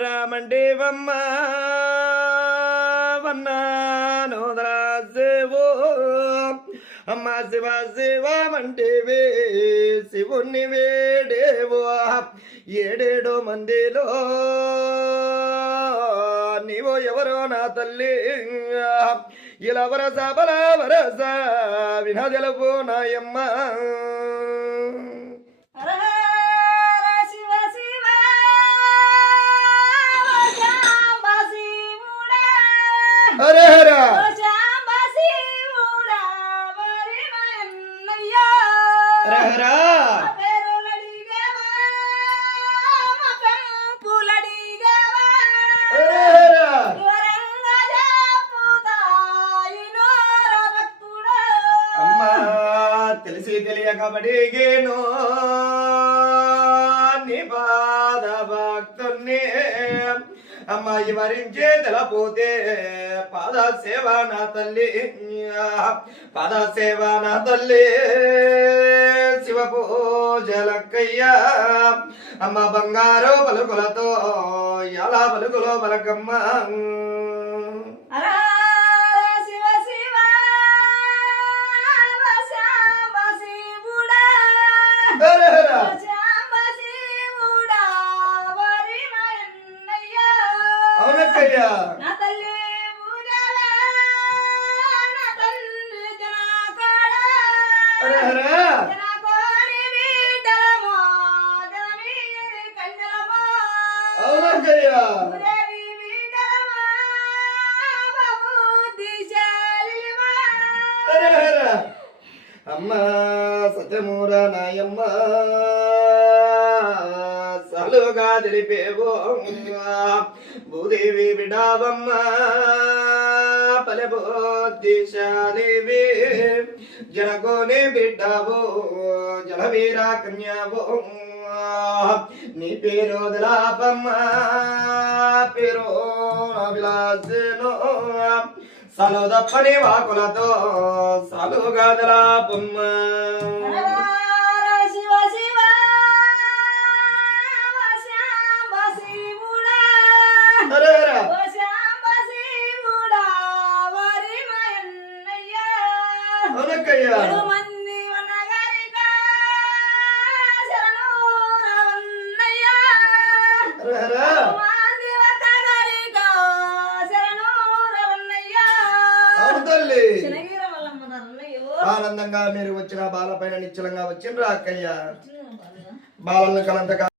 రామండేవమ్మ వన్నానోదరాసేవో అమ్మ శివ శివమంటేవే శివుణ్ణి వేడేవో ఏడేడో మందిలో నీవో ఎవరో నా తల్లి ఇలా వరస బల వరస వినదెలుపు నాయమ్మ హర హర తెలిసి తెలియక బడిగేను నీ పాద భక్తుని అమ్మాయి వరించే తెలపోతే పాద సేవ నా తల్లి పాద సేవ నా తల్లి శివ పూజలక్కయ్యా అమ్మ బంగారు పలుకులతో ఎలా పలుకులో పలకమ్మ అవునక్కయ్యా అవునక్కయ్యా అమ్మ సత్యమూర నాయమ్మ సలుగా తెలిపేవో భూదేవి బిడావమ్మ పలబోద్దిశాలివి జనకోని బిడ్డావో జలవీరా కన్యావో నీ పేరు దలాపమ్మ పేరు అభిలాషను సలు తప్పని వాకులతో సలుగా దలాపమ్మ అవునక్కయ్యా ఆనందంగా మీరు వచ్చిన బాల పైన నిశ్చలంగా వచ్చిండ్రా అక్కయ్య బాలను కలంతగా